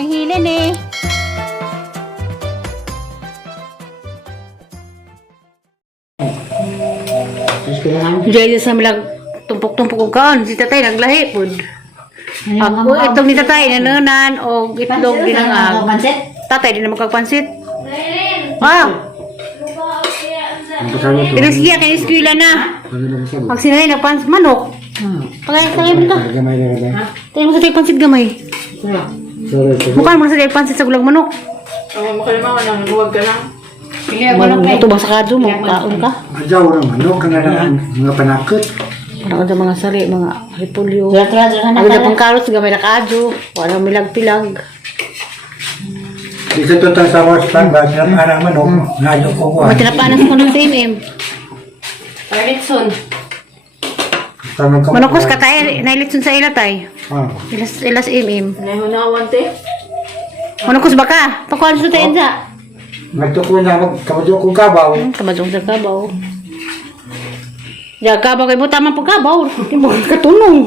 ng hilin eh. Diyan sa milang tumpok-tumpok og kaon. Si tatay naglahi po. Ako itong ni tatay nananan o itlog ginangag. Tatay din na magkagpansit. Pinasiya kayo eskwila na. Pag sinay nagpans manok. Tagay mo ka. Tayo mo sa tayo pansit gamay. Mukha mo sa tayo pansit sa gulang manok. Mukha naman nang huwag ka lang. Ito ba sa kadyo mo? Kaon ka? Ajaw ng manok ka na lang mga panakot. Parang sa mga sari, mga repolyo. Ang da pang karos gamay na kadyo. Wala milag-pilag. Di sa total sa rostan ba siya parang manok ngayon ko ko. Matinapanas ko ng TMM. Paritson. Manokos ka tayo, nailitsun sa ilatay. Ilas MM. Nahunawan te. Manokos ba ka? Pakuhan sa tayo sa. Nagtuko na magkamadyo ko kabaw. Kamadong sa kabaw. Diya kabaw kayo mo tamang pagkabaw. Hindi mo katunong.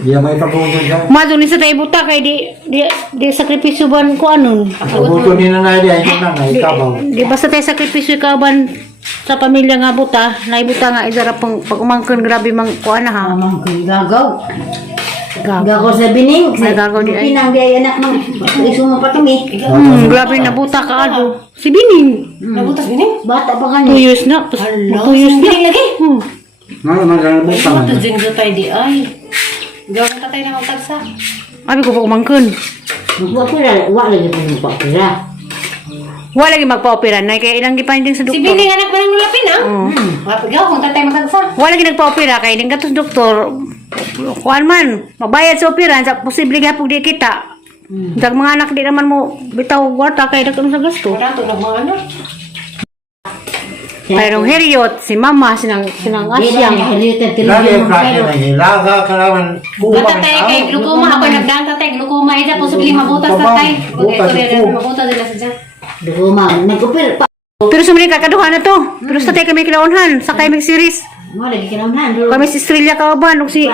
Di may pabuto siya. Madong ni sa tayo buta kay di sakripisyo ban ko anon. Pabuto ni nanay di ay nanay kabaw. Di basta tayo sakripisyo ka ban sa pamilya nga buta, naibuta nga idara pag umangkon grabe mang kuan ha. Amang gagaw. Gagaw. Gagaw sa bining. Ay, gagaw di ay. Pinang di anak mang isumo pa kami. Grabe na buta ka ano. Si Bining. Nabutas gini? Bata pa 2 kani. years na. 2 years na. lagi. Ano man butang. Nabutas din sa tayo di ay. Gawin ka tayo ng utagsa. Abi ko pa umangkon. Wa pira, wa lagi pa pira. Wala lagi magpa-opera na kaya ilang gipanding sa Si doktor. Bining anak ba ng ulapin ha? Wapigaw kung tatay matagsa. Wala lagi nagpa-opera kay ning gatos doktor. Kuan man, mabayad sa opera sa posible gapog di kita. Dag mga anak di naman mo bitaw kwarta kay dagkon sa gasto. Wala to mga ano. Mayroong heriot, si mama, sinang asyang. Lagi klase na hilaga ka naman. Tatay kay glukoma ako nagdaan tatay glukoma ida posible mabutas tatay. Mabutas dila sa dyan. Duguma, nagupir pa. Pero sa mga kakaduha na to. Pero sa tayo kami kilaunhan, sa kay mig series. Mo lagi kinaunan. Kami si Estrella Kauban, ug si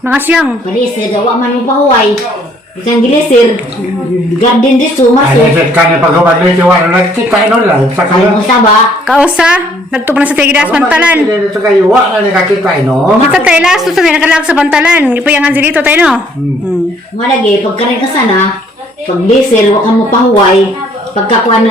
Nangasyang. Paris dawa man pahuway. Ikan gilisir. Garden di sumarso. Ay, ka na pagkabad si Juan nagkita no lang sa Ay kanya. mo saba. Kausa, nagtupo na sa tigidas pantalan. Sa kayo wa na nakakita no. Kita tayo last to sa nakalag sa pantalan. Ipayangan si dito tayo no. Mo lagi pagkarin ka sana. Pag lisir wa ka mo pahuway. Pagkakuan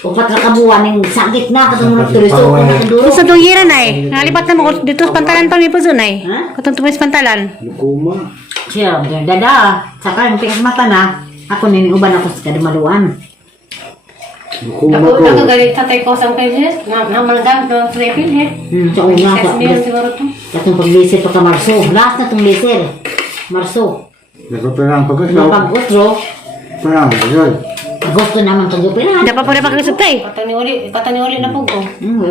upat ka kabuan ning sakit na katong turiso ko na duro. Sa tuyiran ay, nalipat na mo dito sa pantalan pa mi puso ay. Katong tumis pantalan. Lukuma. Siya, dada. Saka yung tikas mata na. Ako uban ako sa kadimaluan. Lukuma Ako ko. nagagalit tatay ko sa kayo na malagang ng trepin he. Sa una Yes, pa. meron siguro to. Katong paglisir pa ka Marso. Last na itong lisir. Marso. Nagperang pagkasaw. Pag-utro. Perang yun. Agosto naman pag-upiran. Hindi pa po na pakisuptay. Kataniuli na po ko.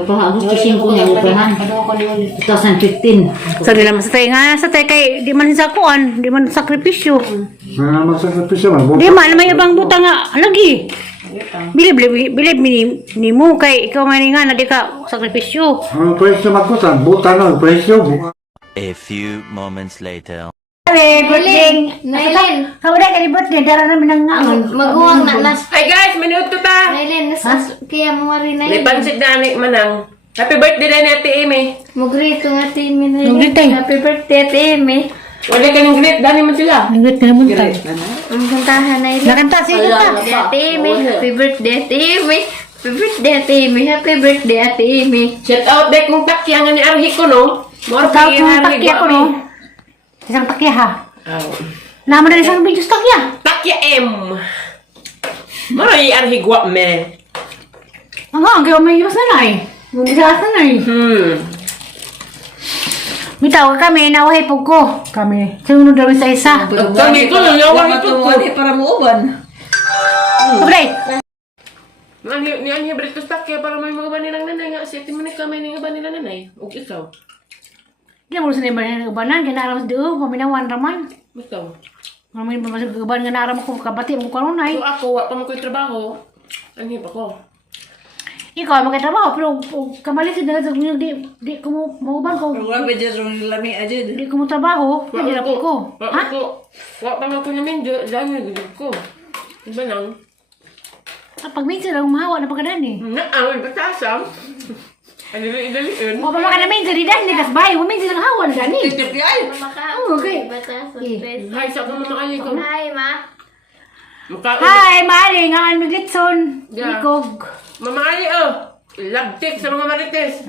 Agosto 5 na upiran. Ano ko niuli. 2015. Sa nila sa tayo nga, sa tayo kay di man sa kuan, di man sakripisyo. Mana magsakripisyo man. Di man may ibang buta nga lagi. Bilib ni mo kay ikaw man nga na di ka sakripisyo. Ang presyo magkutan, buta no, presyo. A few moments later. Happy birthday! Nailin, Kawala ka ni birthday, dara namin ang ngaon. maguwang na nas. Hi guys, minuto ta. Nailin, kaya mo rin na May yun. pansit na anik manang. Happy birthday na ni Ate Amy. Mugrito nga timi na Mugrito. Happy birthday, Ate Wala ka ng greet, dani mo sila. Nangit ka naman tayo. Ang kantahan na yun. Nakanta, sige ka. Ate Amy, happy birthday, Ate Amy. Happy birthday, Ate Amy. Happy birthday, Ate Amy. Shout out dek mong takya nga ni Arhi ko no. Moro Tawag kay mo Arhi takya ko no. Isang takya ha. Naman na isang videos takya. Takya M. Moro yung Arhi gwa me. Ang nga, ang gawa may iwas na na eh. Hindi sa asa na eh. Bitaw kami, nawahay po ko. Kami. Sunod namin sa isa. Kami ko, nayawan ito ko. Para mo uban. Sabray! Ni Arhi Britos takya para may mga banilang nanay nga. Siyete mo ni kami ni banilang nanay. O ikaw. Hindi mo sa nila ng kabanan, kinaramas doon, paminawan raman. Ikaw. Maraming pa masag kabanan, kinaramas ko, kabati mo kanunay. So ako, wa pa mo ko'y trabaho. Arhi pa ko. Ikaw, magkatrabaho, pero kamalisin na sa di ko mo mauban ko. Wala pa dyan rong lami aja. Di ko mo trabaho, hindi na ko. Ha? Wala pa man ko namin, dami gudod ko. Iba lang. Pag minsan lang umahawa na pagkadan eh. Ang batasam. Ang dali-daliin. O pa namin sa ridan ni kasbay, mo minsan lang hawa na dani. Ay! Oh, okay. Hi, sa akong mamakali ko. Hi, ma. Makain. Hi, Mari, nga ang Miglitson. Yeah. Ikog. Mamali labtik sa mga marites.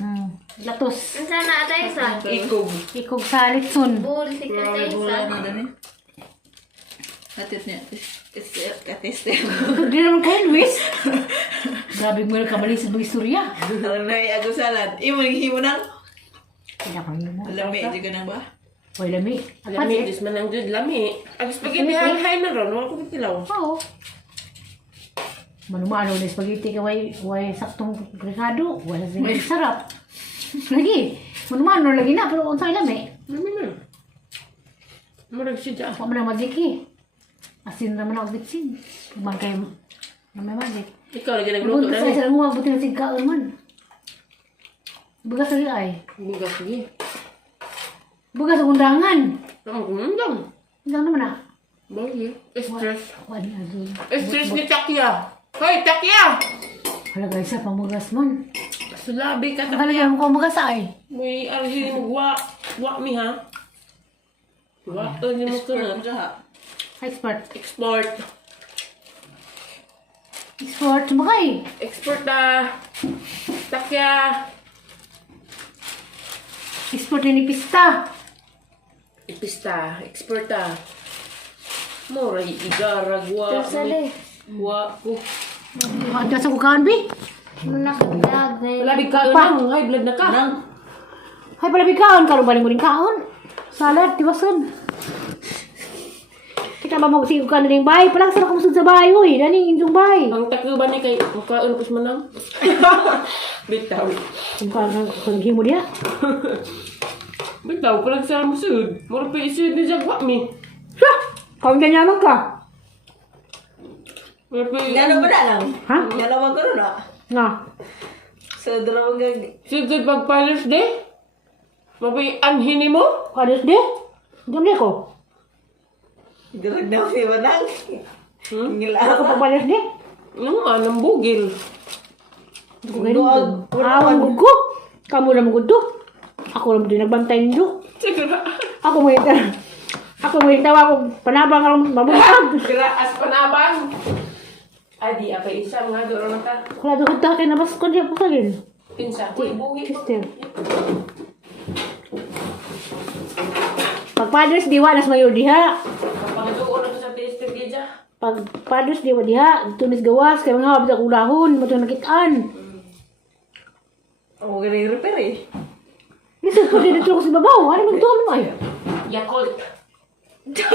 Latos. Ang sana atay sa. Ikog. Ikog sa Litson. Buli si katay sa. Wala na dani. Katis niya. Katis niya. Di naman kayo, Luis. Grabe mo na kamali sa mga istorya. Alam na ako salad. Imo himo nang. Kinakamali mo. Lami juga nang ba? Hoy, lami. Lami, dis man ang jud lami. Ang spaghetti hay na ron, wala ko kitilaw. Oo. Manumano na spaghetti ka way saktong rekado. Wala siya sarap. Lagi. Manumano lagi na, pero unsay lami. Lami na. Murag siya. Huwag mo na magic. Asin naman ako bitsin. Ibang kayo na may magic. Ikaw lagi nagluto Bugas na ay ni. sarang huwag buti na sigkaon man. Bugas lagi ay. Bugas gi. Bugas ang undangan. Ang kumundang. Undangan naman na. Bagi. Stress. Wala na doon. Stress ni Takya. Hoy, Takya! Halagay siya pamugas man. Sulabi ka Takya. Halagay mo kung bugas ay. May arhi mo wa mi ha. Wa ni mo kana. Expert. Export. Expert. Sumakay. Export Takya. Expert na ni Pista. Ipista, exporta. Mura igarag wa. Sali. Wa ko. Ada sa kukaan, Bi. Nakagdag na yun. Labi ka nang high blood na ka. Hay pala bikaon. Karoon ba mo rin kaon? Salad, tiwasan. Kita ba mo sige ka na rin bay? Palang sarap kamusod sa bay, uy. Dani, indong bay. Ang takuban ni kay makaon ko manang. Bitaw. Kung kalaghin mo diya. Bitaw palang sa musud. Mura pa isud ni jagwa mi. Siya! Kawin ka nyaman ka. Mura pa Ngano ba na lang? Ha? Ngano ba ko na? Nga. Sa dalawang gag... Sugod pag Father's Day. Mabay anhin mo. Kadas di? Diyan di ko. Dirag na si Manang. Ngila Ano ka pagbalas di? Nang anang bugil. Duag. Awang ko. Kamu na magudo. Ako lang din nagbantay nindo. Siguro. Ako mo yung ako mo yung tawa ko. Panabang ka mabungkag. Graas panabang. Adi apa isa mga doon na ta. Wala doon ka kaya nabas ko diya po salin. Pinsa ko ibuhi ko. Sister. Pag Padres diwa nas mayo diha. Pagduon ako sa tester gidya. Pag Padres diwa diha. Tunis gawas. Kaya mga wabda kulahon. Matong nakitaan. Ako ganang repair eh. Listen ko din dito ko sa babaw. Ano magtuwa mo ay? Yakult.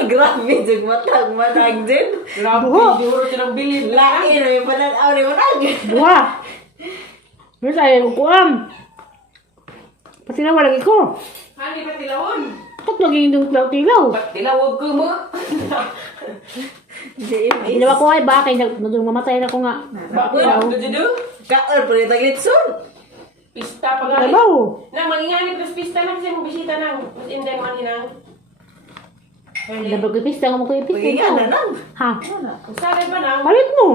Grabe, jug matag din. Grabe, Buho. duro tinang bilin. Lain na yung pananaw ni Manang. Buha. Ano tayo kukuam? Pati na wala ko. Hani ba tilawon? Kat lagi yung tilaw. Ba't tilawag ko mo? Ginawa ko ay bakay. Mamatay na ko nga. Bakit? Dudu? Kaon pa rin tagitsun. Pista pa nga. Trabaw. Nang manginganip tas pista na kasi mong bisita nang. Mas inday man hinang. Dapat ko pista nga mo ko ipista. Pagigyan na nang. Ha? Usagay pa nang. Palit mo.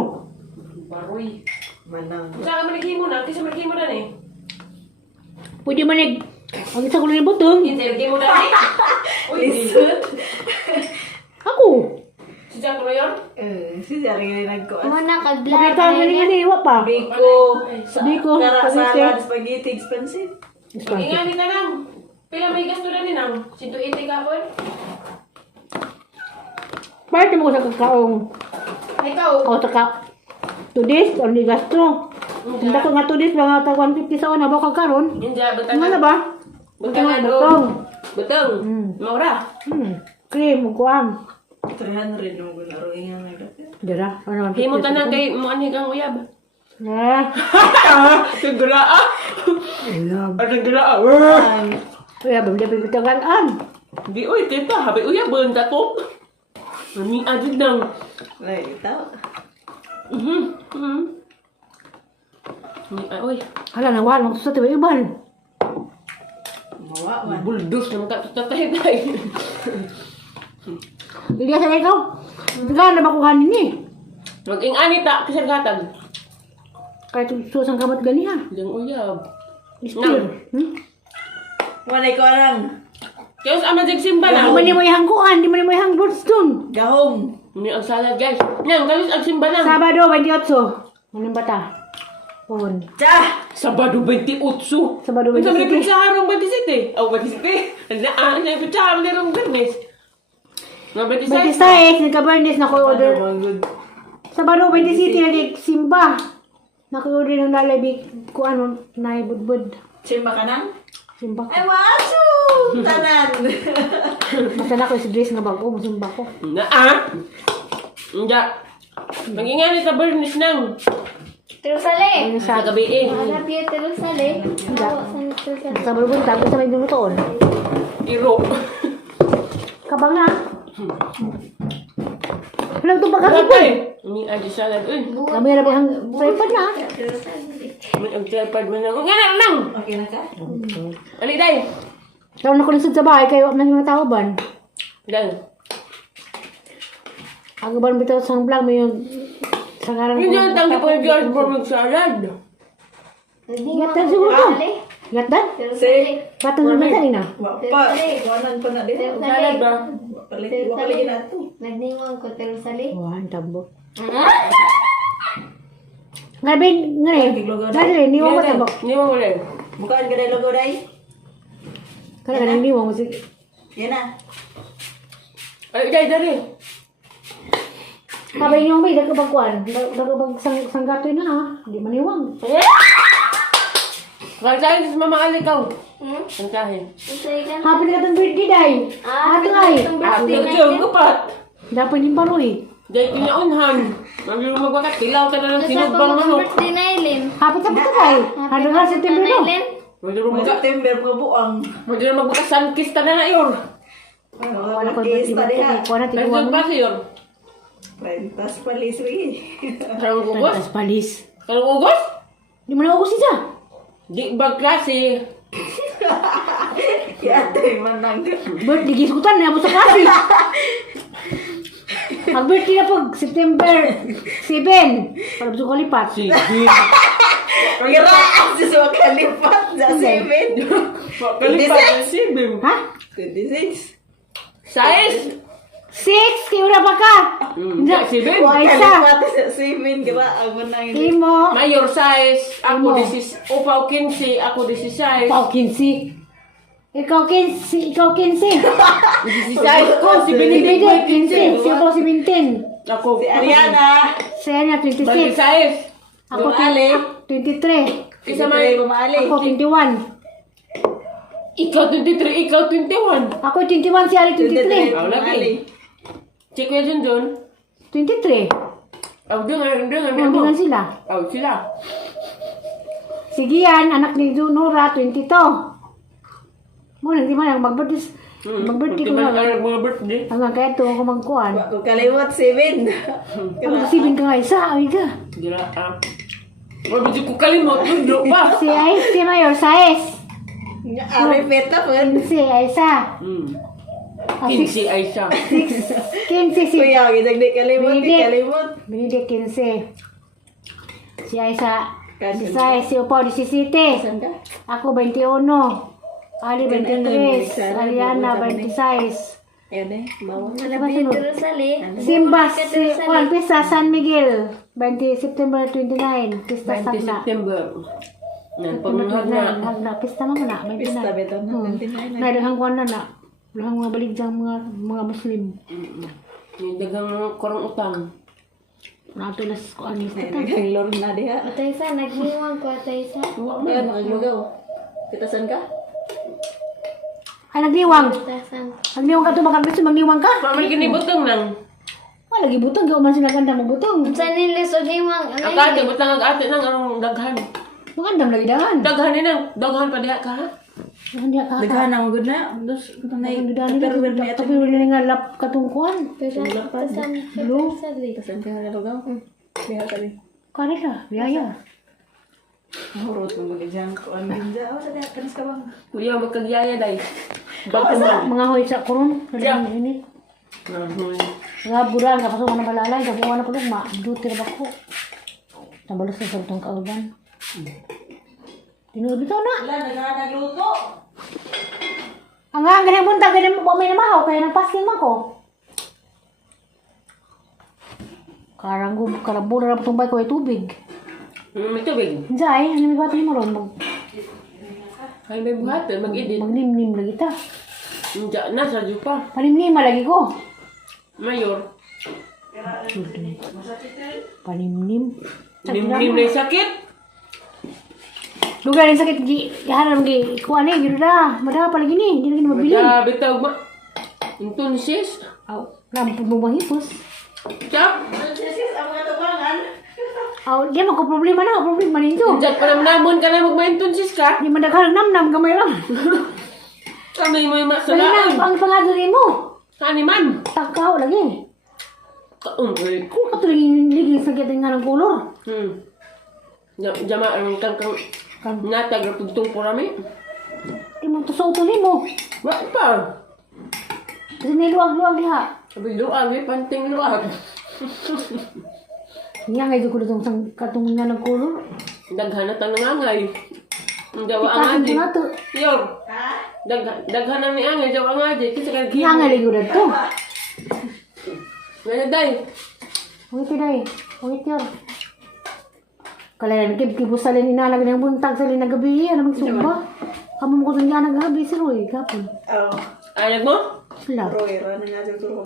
Baroy. Manang. Usagay maligimo na. Kasi maligimo na eh. Pwede manig. Ang isa ko lang yung butong. Hindi, maligimo na eh. Uy, Isut. Ako. si Jack mo yun? Si Jari nga nagkuan. Mo nakaglag Makita na mo yun. rin iwa pa. Biko. Biko. Kara Spaghetti. salad, spaghetti, expensive. Manginganip na nang. Pila may gasto na ni nang. 180 ka po eh. Bakit mo ko sa kakaong? Ikaw. O sa ka. Tudis. O di gasto. Hindi ko nga tudis. Mga ta 150 sa una. Baka karon. Hindi, Ano butangan. na ba? Butangan Butong. Butong. Maura. Cream. Kuam. 300 mo ko laro nga nagkate. Dira. Ano naman? Himo tanan kay mo ani kang uyab. Eh. Sigura ah. Uyab. Ano sigura ah. Uyab. Hindi pa pitagaan. Di oy tita, habi uyab ben tatop. Ani adid nang. Lai, itaw. Oy, Hala, nawala mo sa tiba iban. Bawa man. buldos naman tatay tayo. Hindi sa ikaw. Gana ba kuhanin ni? Mag-ing anita, kisargatan. Kahit susang kamot gani ha. Yang uyab. Still. Walay ko lang. Kaya sa ama simba Di na. man ni mo ihang kuan, di man ni mo ihang Broadstone. Gahom. Ini ang salad guys. Nang kalis ang simba na. Sabado 28. Anong bata? Pon. Cha! Sabado 28. Sabado Sa 27. mga harong 27. Oh, 27. Ang kutsara ni rong bernes. Na 26. 26, nagka-Bernes na ko order. Good. Sabado 27 na di Simba. Naka-order ng lalabik ko ano, naibudbud. Simba ka nang? Simba ko. Ay, wasu! Tanan! Basta na ko si Grace nga bago, simba ko. Na Hindi. Mag-ingani sa bernes nang. Terusale. Ayun Sa sa gabi eh. Hanap yun, terusale. Awa sa terusale. sa balbon tago sa may dunutoon. Iro. Kabang na. Walang ito baka Kapay. Ini aja salad. Uy. Kami na bang tripod na. May ang tripod mo nang. Ngana lang. Okay na ka? Ali day. Kaya na ko lisod sa bahay, kayo may mga tao ban. Dan. Ako ba bitaw sa vlog mo yung sa karan Hindi ang tanggi ko yung George for mag-salad. Gatan siguro ko. Gatan? Terusale. Batang naman kanina. Wapa. Kuanan ko na din. Salad ba? Wapaligin na ito. Nagningon ko, terusale. Wah, ang tabo. Ngabin, ngare. Ngare, niwa ko tabo. Hindi mo ulit. Bukan ka dahil logo day. Kaya kanang niwa mo si... Yan na. Ay, day, dari. Kabay niyo may dagabagkuan. Dagabag sanggatoy na ha. Hindi maniwang. Kantahin sa mama alikaw. Kantahin. Terusale ka. Happy na katong birthday, day. Ato ay. Diyan, kapat. Dapat yung paroy. Day, kinaunhan. Ang yung magwakat, tilaw ka na ng sinubang Ang manok. birthday na Eileen. Happy sa pagka, day. Hado nga September no. Maduro Mag September ka buang. magbukas sunkist na na yun. Wala ko birthday birthday. Kuha na Nandun tiguan mo. pa siya. Rentas palis rin. Karang ugos? Tantas palis. Karang ugos? Di mo na ako siya. Di bag klase. Yatay manang. Birthday giskutan na mo sa klase. Ang birthday na pag September 7. Para gusto ko lipat. Sige. Pagiraan sa mga kalipat sa 7. Kalipat ang sibim. Ha? 26. Size? 6! Kayo na ba ka? Hindi, sibim. O, isa. Kalipat sa 7. Diba? Ang manang. Imo. Mayor size. Ako Ano? upaw 15. Ako 16. Ikaw 15. Ikaw 15. Ikaw 15. 16 ko. Si Hindi, Benedict 15. Si ako si 19. Ako. Si Ariana. Si Anya Balik 26. size. Ako Bumali. 23. Isa may. Bumali. Ako 21. Ikaw 23. Ikaw 21. Ako 21, si Ali 23. Ako lagi. Check ko yun dun. 23. Ako dun. Nandungan sila. Ako sila. Si Gian, anak ni Nora, 22. Mo nang di man ang mag-birthday. Mag-birthday ko na. Mga birthday. Hanggang kaya ito ako magkuhan. Kung kalimot 7. Ako sibin ka nga isa, ay ka. Gira. Wala ba ko kalimot? Tundo pa. Si Ais, si Mayor, Saes. Ari peta pun. Si Aisa. 15 ay siya. 15 si Kuya, kita di kalimot, di Benedict. kalimot. Benedict 15. Si Aisa. Si Saes, si Upo, 17. Saan ka? Ako 21. Ali 23. Aliana 26. Yan eh, bawa. Ano ba sunod? Terusale. Simba, si Juan Pista, San Miguel. 20 September 29. Pista 20 Sagna. September. Yan, September pamunod 29. na. Hagna, pista mo na. Pista beto na. 29. Naidahang kuwan na na. Dahang mga baligjang mga Muslim. Yung dagang korong utang. Natulas ko anis na Ang lord na diha. Atay sa, nagningon ko, atay sa. Yan, maglugaw. Kita saan ka? Ay, nagniwang. Tasan. Nagniwang ka ito, baka gusto magniwang ka. Mamay kinibutong nang. Wala, lagi butong. Gawa man sila ganda magbutong. Sa nilis o niwang. Ang ate, butang ang ate nang ang daghan. Magandam lagi dahan. Daghan ni nang. Daghan pa diha ka ha? Hindi ka. Daghan ang good na. Dos, ito na Ang dudani na. Tapi wala nga lap katungkuan. Tasan. Terusale. Saan ka lugaw? Diha ka rin. Kari ka, biyaya. Urut mo dyan ko ang ginja. Oh, tadi kanis ka bang? Kuya, magkagyaya day. Bakit man? Mga hoy sa kuron. Yeah. Ini. Nahoy. Nga bulan kapag na balalay, gabuha na pulog ma. Dutir ba ko? Tabalos sa sabtong kauban. Tinuod bitaw na. Wala, nagluto. Ang nga ganyan punta ganyan mo may namahaw kaya nagpasking man ko. Karanggo karabura ra tumbay ko ay tubig. May tubig. Jay, ano may bato mo ron? Ay, may buhat. Mag-edit. Magnim-nim lagi ta. Diyan na, sa jupa. Panim-nim lagi ko. Mayor. Panim-nim. Nim-nim na yung sakit. Lugar yang sakit harap gi kuan ni gitu dah. Madah apa lagi ni? Jadi mabili. Bata, bitaw ma. Intunsis. Aw, ramput mo mahipos. Chap. Aw, dia mau problema na, problema ninyo. Diyan pa naman ka na magma-intunsis ka. Di madaghan nam gamay lang. Kami mo yung Kaya masalaan. na ang pangadiri mo. Hani man. Takaw lagi. Kaungay. Kung katuloy ligi sakit nga ng kolor. Jama ang kang natag na pagtong po rami. Di mo tuso ni mo. Bakit pa? Kasi niluwag-luwag diha. Sabi luag, may panting luag. Niya ngay ko ditong sang katong nga ng kolor. Daghanat ang nangangay. Ang jawa ang Ikahin adi. ko na to. Yor. Daghanan ni angay, jawa ang adi. Kasi kag Nga nga ligo na to. Ngayon day. Wait day. Wait yor. Kalayan kib salin inalag ng buntag salin na gabi ano magsumba. Kamu mo ko nga nagabi si Roy kapon. Oh, Ayag mo? Wala. Roy, na nga dito ko.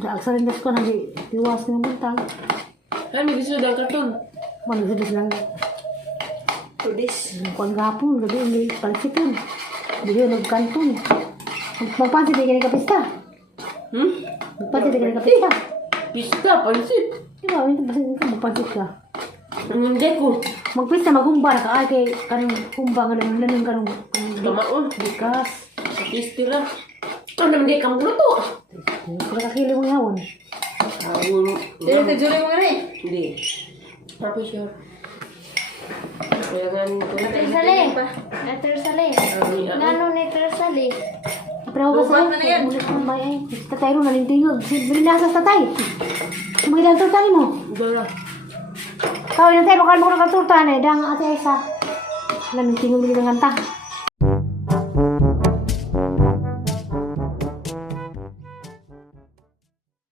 Daag salin das ko nagi diwas ng buntag. Ay, may gusto ng karton. Mano silis lang Tudis. kuan gapon gabi hindi palsiton. Dili nagkanton. Magpansit di kini kapista. Magpansit di kini kapista. Pista, pansit. Di ba, hindi ba magpansit ka? Hindi ko. Magpista magkumba na ka ay kay kanang kumba nga naman lanang kanang Kamaon. bikas. Pistira. Ano naman di kang luto? Kaya kakili mo yawon. Dili ka Julie mo gani. Hindi. Tapos yun. Kaya nga nito. Tersale. Tersale. Nano ni Tersale. Pero ako Lupa na yan. mulit ng bayay. Tatay ro nalintingog. Bilinasas tatay. Sumagilan turta ni mo. Dala. Kau yung tayo bakal mo ng turta na. Dang ate Aisa. Nalintingog bilang kanta.